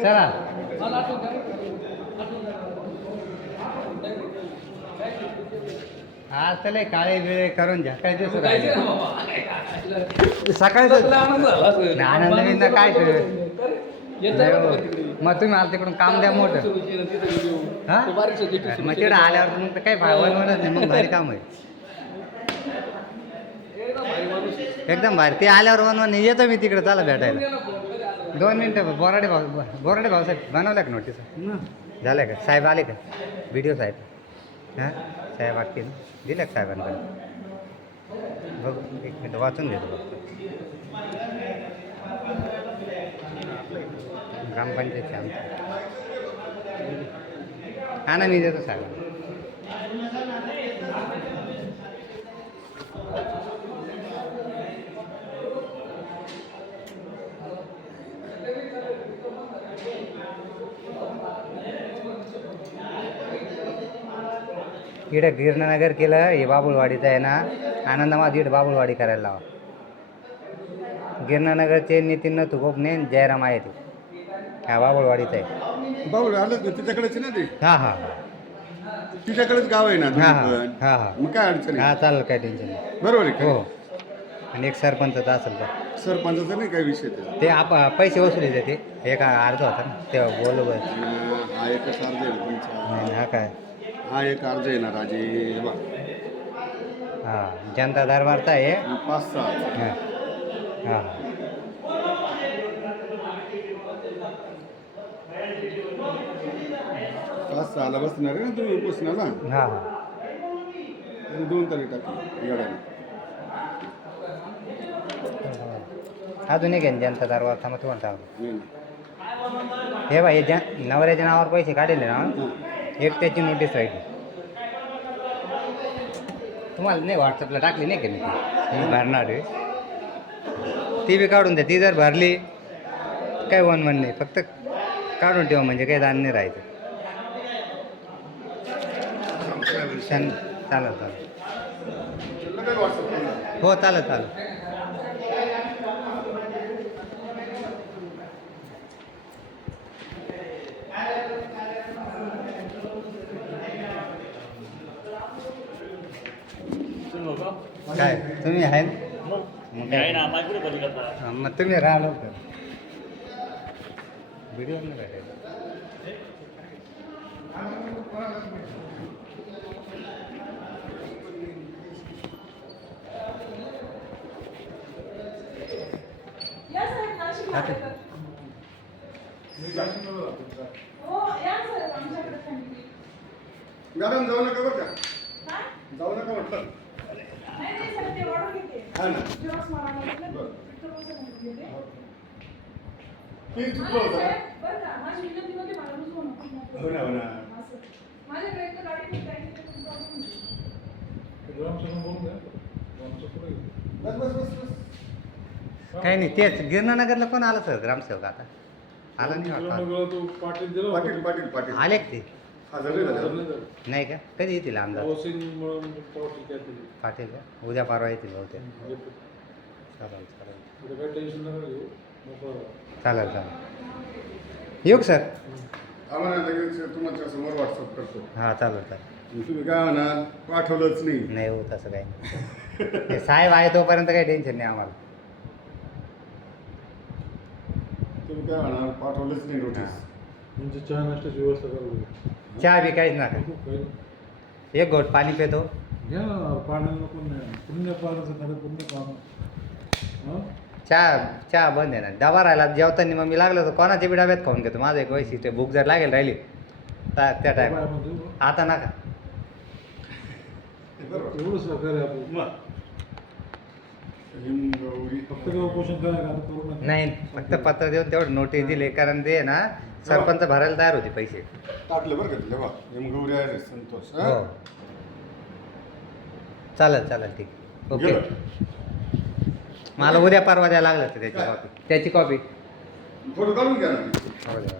चला. आज तर काळे बिळे करून झाकायचे सकाळी आनंद बिंद काय मग तुम्ही मला तिकडून काम द्या मोठं. हा? मग तिकडे आल्यावर मग तर काही नाही मग भारी काम आहे. एकदम भारी. ते आल्यावर बनवा नाही येतो मी तिकडे चला भेटायला. दोन मिनटं बोराडे भाऊ बोराडे भाऊसाहेब बनवल्या का नोटीस झालं का? साहेब आले का? व्हिडिओ साहेब. हां? साहेब वाटतील दिल्या का साहेबांकडे बघ एक मिनिट वाचून घेतो फक्त ग्रामपंचायतचे आमचे. हा ना मी देतो साहेब इकडं गिरणनगर केलं हे बाबुलवाडीचं आहे ना. आनंदमाद इकडं बाबुलवाडी करायला लावा. गिरणनगरचे नितीन तुकोपने जयराम आहे ते हा बाबुलवाडीचं आहे. बाबू आलं तिच्याकडेच ना ते? हा हा तिच्याकडेच गाव आहे ना? हा हा. हा हा. मग काय अडचण हा चालेल काय टेन्शन नाही. बरोबर आहे हो. आणि एक सरपंच असेल तर. सरपंचाचा नाही काय विषय त्याचा. ते आप पैसे वसुली ते. एक अर्ज होता ना तेव्हा बोलू. आणि हा एकच अर्ज आहे ना तुमचा. हा काय? हा एक अर्ज आहे ना राजे हे बघ. हा जनता दरबारचा आहे. पाच सहा. हा. हा. पाच सहाला बसणार आहे ना तुम्ही उपोषणाला हा हा. आणि दोन तारीख टाकली गाड्याने अजून एक जनता दरबार थांबा तुम्हाला सांगतो. नाही ना. हे जन नवऱ्याच्या नावावर पैसे काढले ना एक त्याची नोटीस राहिली. तुम्हाला नाही व्हॉट्सअपला टाकली नाही का मी ती? मी भरणार आहे. ती बी काढून द्या ती जर भरली काय वन वन नाही फक्त काढून ठेवा म्हणजे काही दान नाही राहायचं. चालेल चालेल. हो चालेल चालेल. काय? तुम्ही आहे ना? मग काय? हा, मग तुम्ही राहा लवकर. व्हिडिओ या साहेब. हो या आमच्याकडे मॅडम जाऊ नका बरं का? काय? जाऊ नका म्हटलं. हा ना. चुकलं होतं. हो ना हो ना. बस बस बस बस. काही नाही तेच. गिरणानगरला कोण आलं सर? ग्रामसेवक आता? आला नाही वाटतं. पाटील पाटील पाटील आले का ते. नाही का? कधी येतील आमदार? पाटील का? उद्या परवा येतील बहुतेक. चालेल चालेल. चालेल चालेल. येऊ का सर? आम्हाला लगेच तुमच्यासमोर व्हॉट्सअप करतो. हां चालेल चालेल. तुम्ही काय म्हणा पाठवलंच नाही. नाही हो तसं काही नाही. ते साहेब आहे तोपर्यंत काही टेन्शन नाही आम्हाला. तुम्ही काय म्हणा पाठवलंच नाही नोटीस म्हणजे चहा नाश्त्याची व्यवस्था करू. चहा बी काहीच नका एक घोट पाणी पितो. ना हं? चहा चहा बंद आहे ना. डबा राहिला जेवताना मग मी लागलो तर कोणाच्या बी डब्यात खाऊन घेतो. माझं एक वैशिष्ट्य भूक जर लागेल राहिली त्या टाईम म्हणतो? आता नका. नाही. फक्त पत्र देऊन तेवढं नोटीस दिले. कारण ते ना सरपंच भरायला तयार होते पैसे. टाकलं बरं का बा आहे रे, संतोष हो? हा? चालेल चालेल ठीक. ओके. गेलं. मला उद्या परवा द्यायला लागलं तर त्याची कॉपी त्याची कॉपी फोटो काढून घ्या ना. हो द्या